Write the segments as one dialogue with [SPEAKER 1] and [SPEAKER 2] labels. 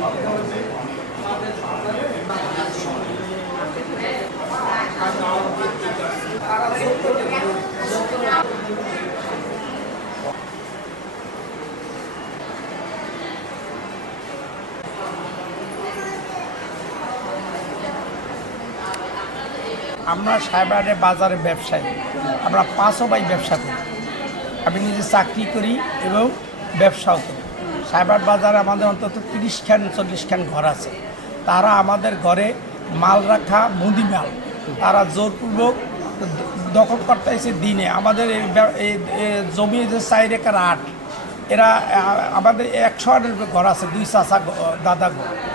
[SPEAKER 1] আমরা সাহেবানের বাজারে ব্যবসায়ী। আমরা পাঁচও বাই ব্যবসা করি। আমি নিজে চাকরি করি এবং ব্যবসাও করি। সাহেবার বাজারে আমাদের অন্তত তিরিশ খান, চল্লিশ খান ঘর আছে। তারা আমাদের ঘরে মাল রাখা, মুদি মাল। তারা জোরপূর্বক দখল করতে এসে দিনে। আমাদের জমি যে চার একর আট, এরা আমাদের একশো আটের ঘর আছে, দুই চাষা দাদা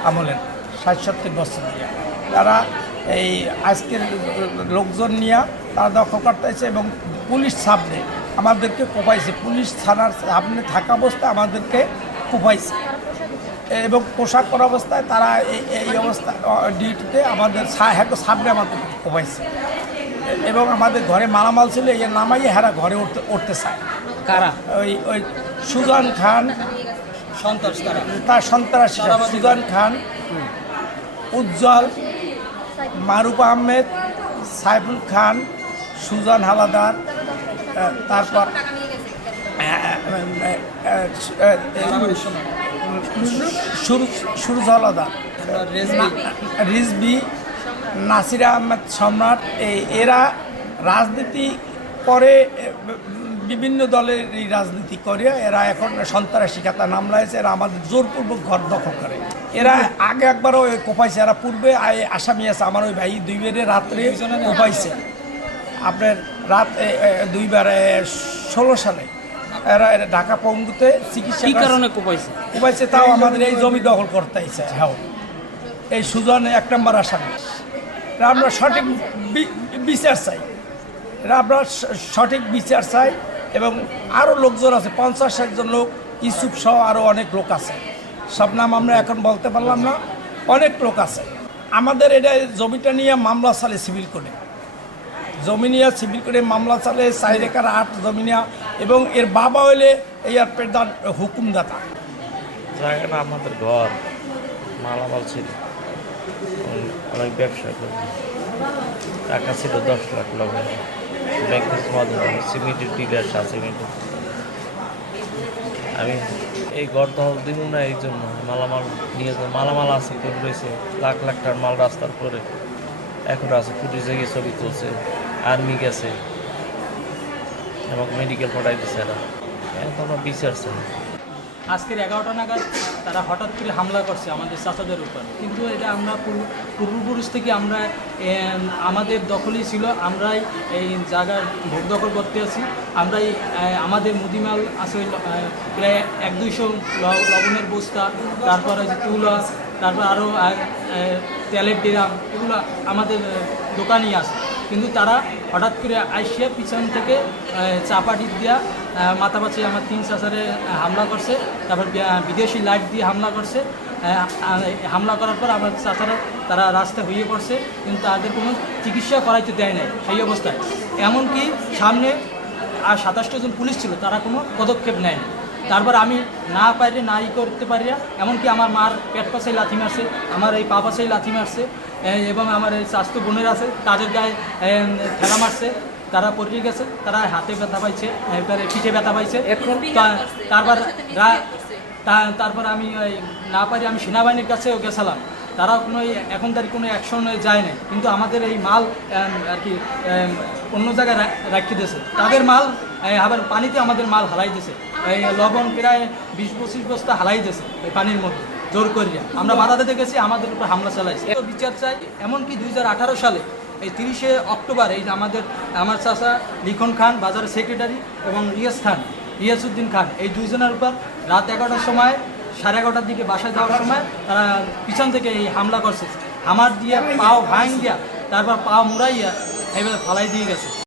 [SPEAKER 1] আমলের, ষাট সত্তর বছর দিয়ে। তারা এই আজকের লোকজন নিয়ে তারা দখল করতেছে এবং পুলিশ সামনে আমাদেরকে কোপাইছে। পুলিশ থানার সামনে থাকা অবস্থায় আমাদেরকে কোপাইছে এবং পোশাক করা অবস্থায় তারা এই এই অবস্থা ডিউটিতে আমাদের সা- হ্যাঁ সামনে আমাদের কোপাইছে এবং আমাদের ঘরে মালামাল ছিল এই নামাইয়ে হেরা ঘরে উঠতে উঠতে চায়।
[SPEAKER 2] কারা?
[SPEAKER 1] ওই ওই সুজন খান
[SPEAKER 2] সন্ত্রাস
[SPEAKER 1] তার সন্ত্রাসী সুজন খান উজ্জ্বল মারুফ আহমেদ সাইফুল খান সুজান হালাদার তারপর সুরজ হালাদার রিজবি নাসির আহমেদ সম্রাট এই এরা রাজনীতি করে বিভিন্ন দলের এই রাজনীতি করে। এরা এখন সন্ত্রাসী খাতা নাম লাইছে এরা আমাদের জোরপূর্বক ঘর দখল করে। এরা আগে একবারও কোপাইছে এরা পূর্বে আসামি আছে আমার ওই ভাই দুই বেড়ে রাত্রে কোপাইছে। আপনার রাত দুইবার ষোলো সালে। এরা এরা ঢাকা পঙ্গুতে চিকিৎসা
[SPEAKER 2] কি কারণে কোপাইছে?
[SPEAKER 1] উপাইছে তাও আমাদের এই জমি দখল করতে ইচ্ছে হ্যাঁ এই সুজন এক নম্বর আসামি। আমরা সঠিক বিচার চাই। আমরা সঠিক বিচার চাই এবং আরও লোকজন আছে পঞ্চাশ ষাটজন লোক ইসুফ সহ আরও অনেক লোক আছে। সব নাম আমরা এখন বলতে পারলাম না। অনেক লোক আছে। আমাদের এটা জমিটা নিয়ে মামলা চালে সিভিল করে জমি নিয়ে সিভিল করে মামলা চালে চার একার আট জমি নেওয়া এবং এর বাবা হইলে এই আর প্রধান হুকুমদাতা।
[SPEAKER 3] জায়গাটা আমাদের ঘর, মালামাল ছিল। অনেক- ব্যবসা করি। টাকা ছিল দশ লাখ লগে। ব্যাংকের মাধ্যমে সিমেন্টের ডিলার সিমেন্টের আমি এই ঘর দখল দিব না এই জন্য মালামাল নিয়ে মালামাল আছে করে রয়েছে, লাখ লাখ টাকার মাল রাস্তার পরে এখন আছে পুলিশে গিয়ে ছবি তুলছে আর্মি গেছে। আমাকে মেডিকেল পড়াই দিছে এরা। এখন আমরা বিচার চাই
[SPEAKER 4] আজকের এগারোটা নাগাদ তারা হঠাৎ করে হামলা করছে আমাদের চাচাদের উপর। কিন্তু এটা আমরা পূর্বপুরুষ থেকে আমরা আমাদের দখলই ছিল। আমরাই এই জায়গার ভোগ দখল করতে আছি। আমরাই আমাদের মুদিমাল আছে প্রায় এক দুইশো লবণের বস্তা, তারপর হচ্ছে তুলা তারপর আরও তেলের ড্রাম, এগুলো আমাদের দোকানই আছে। কিন্তু তারা হঠাৎ করে আইসিয়া পিছন থেকে চাপাটি দিয়া মাথাপাচি আমার তিন চাচারে হামলা করছে। তারপর বিদেশি লাইট দিয়ে হামলা করছে। হামলা করার পর আমার চাচারা তারা রাস্তায় হয়ে পড়ছে। কিন্তু তাদের কোনো চিকিৎসা করাইতে দেয় নাই সেই অবস্থায়। এমনকি সামনে আর সাতাশটা জন পুলিশ ছিল, তারা কোনো পদক্ষেপ নেয় না তারপর আমি না পারি না ই করতে পারি এমনকি আমার মার পেট পাশে লাথি মারছে আমার এই পা পাশেই লাথি মারছে এবং আমার এই স্বাস্থ্য বোনের আছে তাদের গায়ে ঠেলা মারছে তারা পড়ে গেছে তারা হাতে ব্যথা পাইছে এবারে পিঠে ব্যথা পাইছে তারপর তারপর আমি ওই না পারি আমি সেনাবাহিনীর কাছেও গেছিলাম তারা কোনো এই- এখন তার কোনো অ্যাকশন যায় না কিন্তু আমাদের এই মাল আর কি অন্য জায়গায় রাখি দিয়েছে তাদের মাল আবার পানিতে আমাদের মাল হারাই দিয়েছে। এই লবণ প্রায় বিশ পঁচিশ বস্তা হালাই দিয়েছে এই পানির মধ্যে, জোর করিয়া। আমরা বাধা দিতে গেছি আমাদের উপর হামলা চালাইছে। বিচার চাই, এমনকি দুই হাজার আঠারো সালে, এই তিরিশে অক্টোবর, এই আমাদের আমার চাচা লিখন খান, বাজারের সেক্রেটারি এবং রিয়াজ খান রিয়াজউদ্দিন খান, এই দুইজনের উপর রাত এগারোটার সময়, সাড়ে এগারোটার দিকে বাসায় যাওয়ার সময় তারা পিছন থেকে এই হামলা করছে। আমার দিয়ে, পাও ভাঙ দিয়া তারপর পা মুড়াইয়া, এইভাবে ফালাই দিয়ে গেছে।